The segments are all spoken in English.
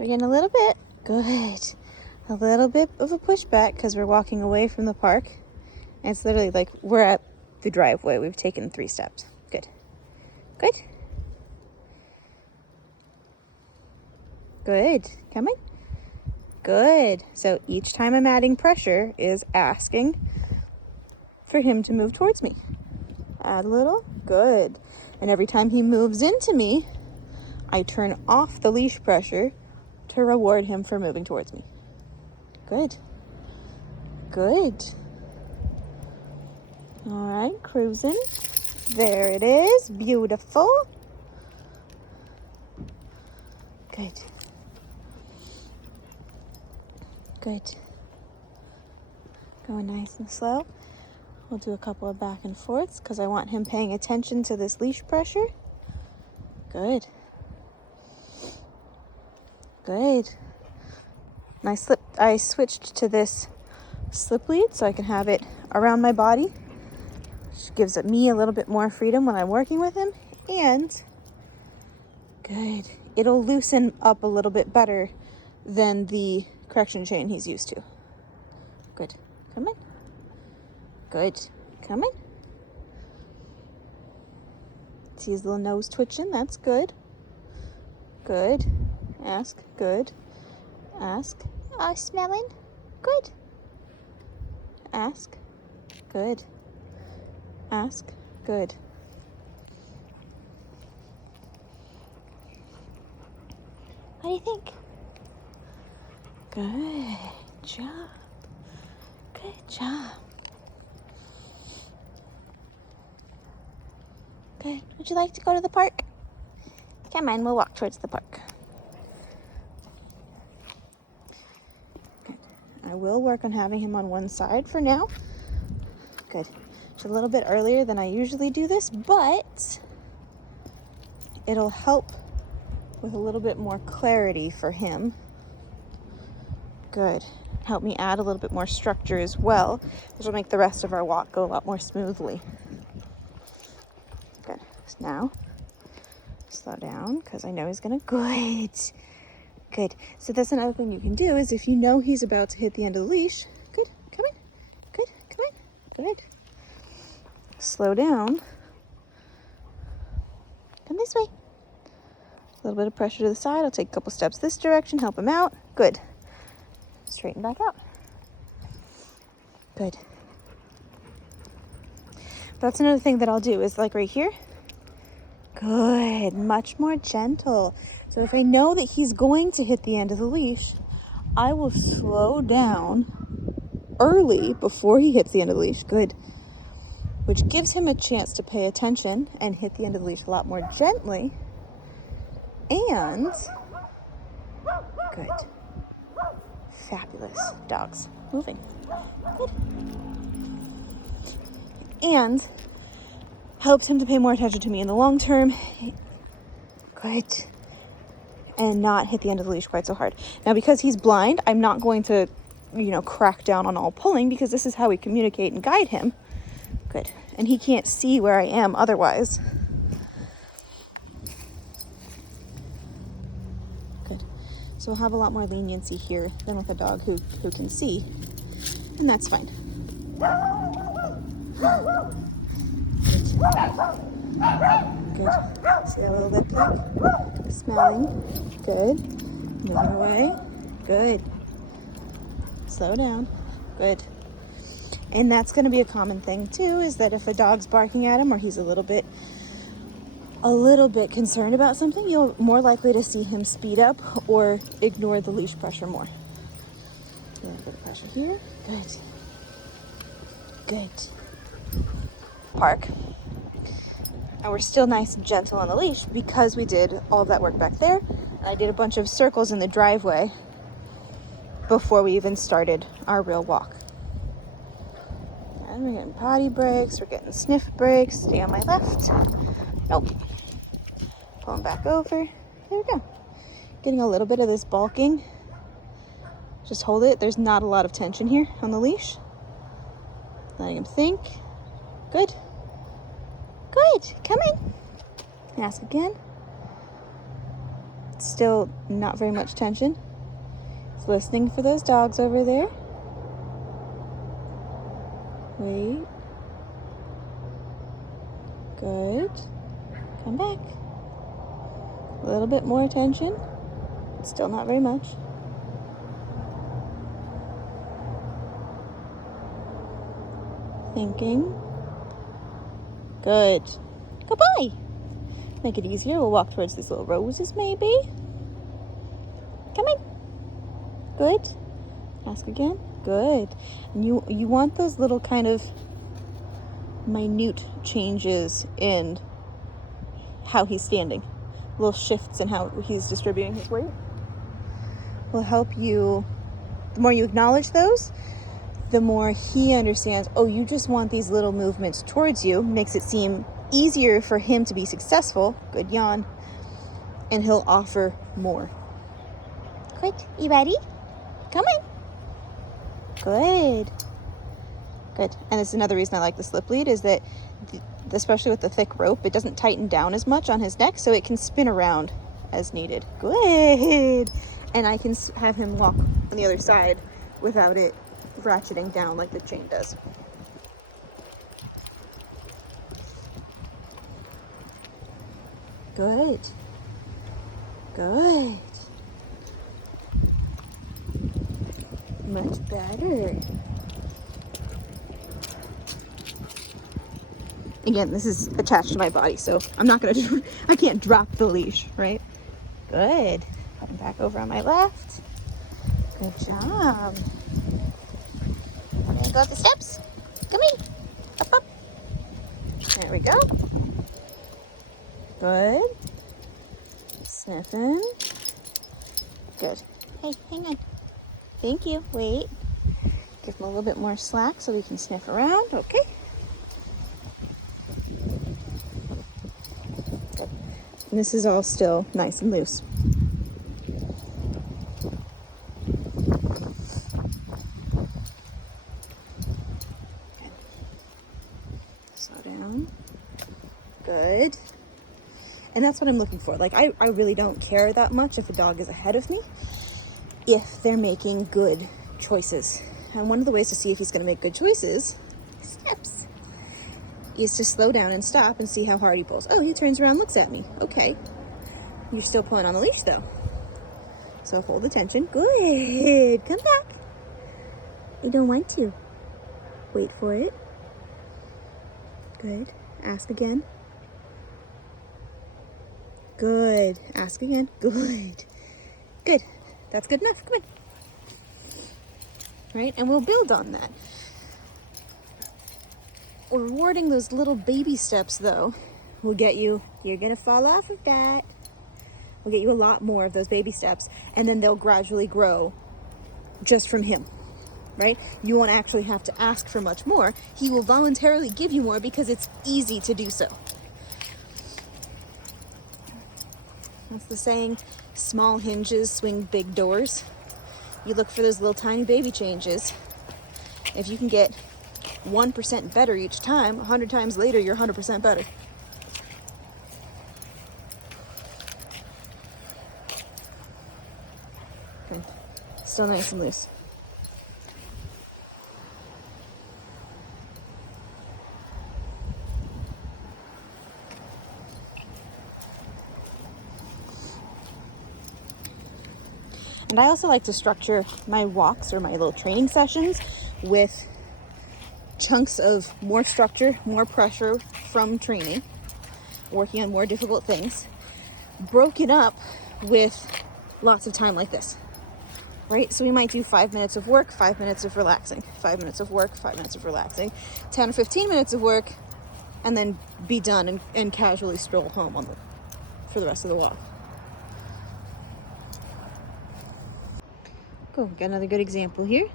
we're getting a little bit. Good. A little bit of a pushback because we're walking away from the park. And it's literally like we're at the driveway. We've taken 3 steps. Good. Good. Good. Coming. Good. So each time I'm adding pressure is asking for him to move towards me. Add a little. Good. And every time he moves into me, I turn off the leash pressure to reward him for moving towards me. Good. Good. All right, cruising. There it is. Beautiful. Good. Good. Going nice and slow. We'll do a couple of back and forths because I want him paying attention to this leash pressure. Good. Good. And I switched to this slip lead so I can have it around my body, which gives me a little bit more freedom when I'm working with him. And good. It'll loosen up a little bit better than the correction chain he's used to. Good. Come in. Good. Come in. See his little nose twitching? That's good. Good. Ask. Good. Ask. Smelling? Good. Ask. Good. Ask. Good. What do you think? Good job. Good job. Good. Would you like to go to the park? Come on, we'll walk towards the park. Good. I will work on having him on one side for now. Good. It's a little bit earlier than I usually do this, but it'll help with a little bit more clarity for him. Good. Help me add a little bit more structure as well, which will make the rest of our walk go a lot more smoothly. Good. So now, slow down because I know he's gonna. Good. Good. So that's another thing you can do is if you know he's about to hit the end of the leash. Good. Come in. Good. Come in. Good. Slow down. Come this way. A little bit of pressure to the side. I'll take a couple steps this direction, help him out. Good. Straighten back out. Good. That's another thing that I'll do is like right here. Good. Much more gentle. So if I know that he's going to hit the end of the leash, I will slow down early before he hits the end of the leash. Good. Which gives him a chance to pay attention and hit the end of the leash a lot more gently. And good. Fabulous. Dogs moving. Good. And helps him to pay more attention to me in the long term. Good. And not hit the end of the leash quite so hard. Now, because he's blind, I'm not going to, crack down on all pulling because this is how we communicate and guide him. Good. And he can't see where I am otherwise. Good. So we'll have a lot more leniency here than with a dog who can see. And that's fine. Good. See that little lip peek? Smelling. Good. Moving away. Good. Slow down. Good. And that's going to be a common thing too, is that if a dog's barking at him or he's a little bit concerned about something, you're more likely to see him speed up or ignore the leash pressure more. A little bit of pressure here. Good. Good. Park. And we're still nice and gentle on the leash because we did all that work back there. And I did a bunch of circles in the driveway before we even started our real walk. And we're getting potty breaks, we're getting sniff breaks. Stay on my left. Nope. Pulling back over. There we go. Getting a little bit of this bulking. Just hold it. There's not a lot of tension here on the leash. Letting him think. Good. Good. Come in. Ask again. Still not very much tension. He's listening for those dogs over there. Wait. Good. Come back. A little bit more tension. Still not very much. Thinking. Good. Goodbye. Make it easier. We'll walk towards these little roses, maybe. Come in. Good. Ask again. Good. And you want those little kind of minute changes in how he's standing. Little shifts in how he's distributing his weight will help you. The more you acknowledge those, the more he understands, oh, you just want these little movements towards you. Makes it seem easier for him to be successful. Good yawn. And he'll offer more. Quick, you ready? Come on. Good. Good. And it's another reason I like the slip lead is that, especially with the thick rope, it doesn't tighten down as much on his neck, so it can spin around as needed. Good. And I can have him walk on the other side without it ratcheting down like the chain does. Good. Good. Much better. Again, this is attached to my body, so I'm not gonna, I can't drop the leash, right? Good. Come back over on my left. Good job. We're gonna go up the steps. Come in. Up, up. There we go. Good. Sniffing. Good. Hey, hang on. Thank you. Wait. Give him a little bit more slack so we can sniff around. Okay. Good. And this is all still nice and loose. Good. Slow down. Good. And that's what I'm looking for. Like, I really don't care that much if a dog is ahead of me, if they're making good choices. And one of the ways to see if he's going to make good choices, steps, is to slow down and stop and see how hard he pulls. Oh, he turns around, looks at me. Okay. You're still pulling on the leash, though. So hold the tension. Good. Come back. You don't want to. Wait for it. Good. Ask again. Good. Ask again. Good. Good. That's good enough. Come on. Right? And we'll build on that. Rewarding those little baby steps, though, will get you, you're going to fall off of that. We'll get you a lot more of those baby steps, and then they'll gradually grow just from him, right? You won't actually have to ask for much more. He will voluntarily give you more because it's easy to do so. That's the saying, small hinges swing big doors. You look for those little tiny baby changes. If you can get 1% better each time, 100 times later, you're 100% better. Okay. Still nice and loose. And I also like to structure my walks or my little training sessions with chunks of more structure, more pressure from training, working on more difficult things, broken up with lots of time like this, right? So we might do 5 minutes of work, 5 minutes of relaxing, 5 minutes of work, 5 minutes of relaxing, 10 or 15 minutes of work, and then be done and casually stroll home for the rest of the walk. Cool, got another good example here.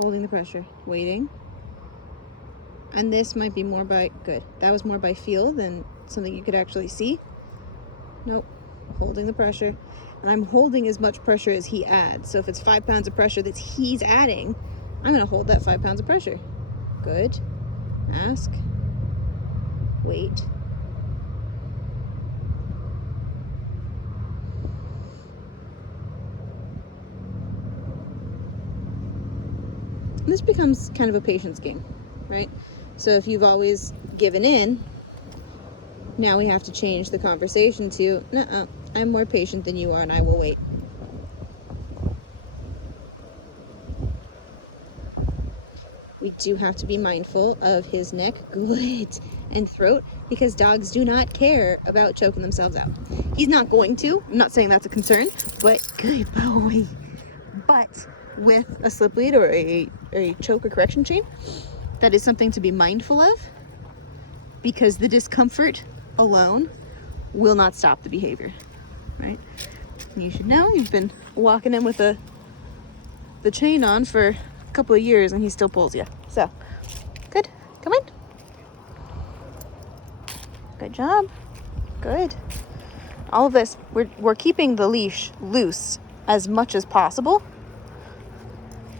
Holding the pressure, waiting. And this might be more by, good. That was more by feel than something you could actually see. Nope, holding the pressure. And I'm holding as much pressure as he adds. So if it's 5 pounds of pressure that he's adding, I'm gonna hold that 5 pounds of pressure. Good, ask, wait. this becomes kind of a patience game, right? So if you've always given in, now we have to change the conversation to, nuh-uh, I'm more patient than you are and I will wait. We do have to be mindful of his neck, good, and throat, because dogs do not care about choking themselves out. He's not going to. I'm not saying that's a concern, but good boy. But with a slip lead or a choke or correction chain, that is something to be mindful of, because the discomfort alone will not stop the behavior, right? And you should know you've been walking him with the chain on for a couple of years and he still pulls you. So, good. Come on. Good job. Good. All of this, we're keeping the leash loose as much as possible.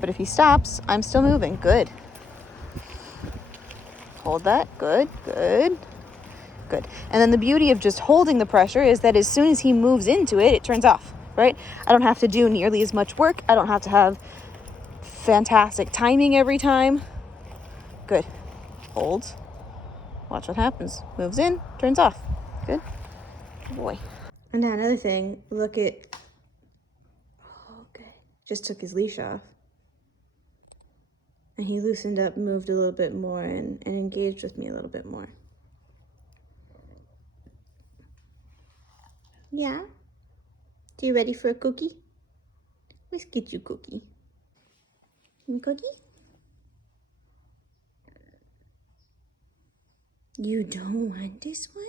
But if he stops, I'm still moving. Good. Hold that. Good, good, good. And then the beauty of just holding the pressure is that as soon as he moves into it, it turns off, right? I don't have to do nearly as much work. I don't have to have fantastic timing every time. Good. Hold. Watch what happens. Moves in, turns off. Good. Good boy. And now another thing, look at, oh, good. Just took his leash off. And he loosened up, moved a little bit more, and engaged with me a little bit more. Yeah? So you ready for a cookie? Let's get you cookie. Cookie? You don't want this one?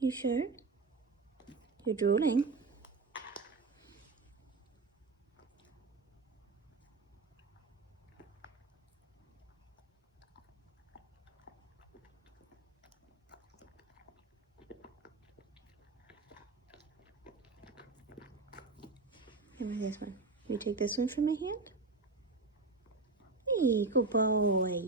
You sure? You're drooling. Give me this one. You take this one from my hand? Hey, good boy.